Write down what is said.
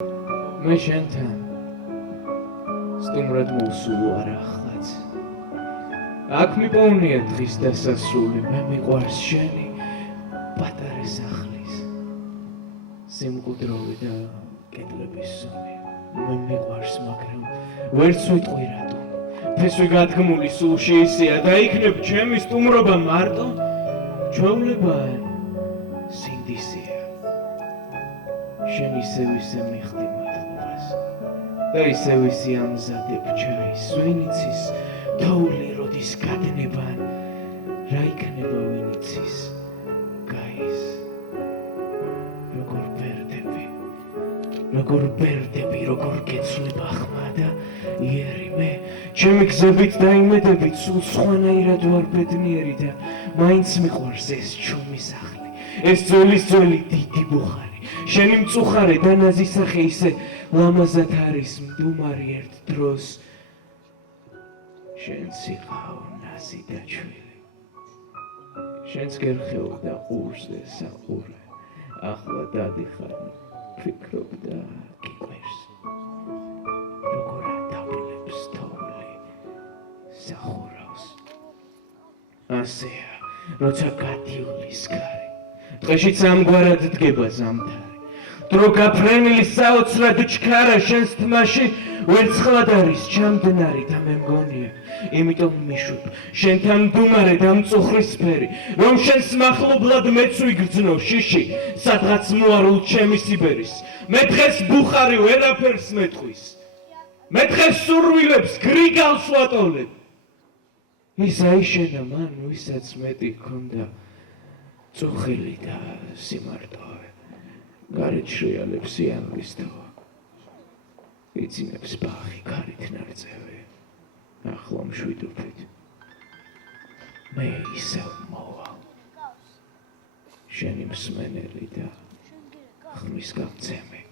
მე შენთან სტუმრად მოვსულო არა ახლაც. აქ მიპოვნია დღის დასასრული, მე მიყვარს შენი პატარა სახლის სიმკვდროვი და კედლების ზომი. მე მიყვარს, მაგრამ ვერც ვიტყვი რატომ. ფესვი გადგმული სულში ისეა და იქნებ ჩემი სტუმრობა მარტო ჩვეულება ან სინდისეა. შენ ისევ ისე მიხდი მადლობას და ისევ ისე ამზადებ ჩაის. ვინ იცის თოვლი როდის გადნება ან რა იქნება ვინ იცის გაის. როგორ ბერდები, როგორ გეცვლება ხმა და იერი მე ჩემი გზებით დაიმედებით, სულ სხვანაირად ვარ ბედნიერი და მაინც მიყვარს ეს ჩუმი სახლი, ეს ძველი დიდი ბუხარი, შენი მწუხარე და ნაზი სახე ისე ლამაზად არის მდუმარი ერთ დროს. შენც იყავ ნაზი და ჩვილი, შენც გერხეო და ყურზე საყურე, ახლა დადიხარ ფიქრობ და გიყვერს, როგორ ატაბლებს თოვლი სახურავს. ასეა, როცა გადიulis კარი, დღეშიც ამგვარად დგება ზამთარი. დრო გაფრენილი საოცრად ჩქარა შენს თმაში ვერცხლად არის ჩამდნარი და მე მგონია, იმიტომ მიშვებ შენთან მდუმარე და მწუხრისფერი, რომ შენს მახლობლად მეც ვიგრძნო შიში სადღაც მოარულ ჩემი სიბერის. მე დღეს ბუხარი ვერაფერს მეტყვის, მე დღეს სურვილებს გრიგალს ვატოლებ. ის აიშენა მან, ვისაც მეტი ჰქონდა წუხილი და სიმარტოვე. გარეთ შრიალებს იანვლის თოვა, იცინებს ბაღი ქარით ნარწევი. ახლა მშვიდობით მე ისევ მოვალ, შენი მსმენელი და ხმის გამცემი.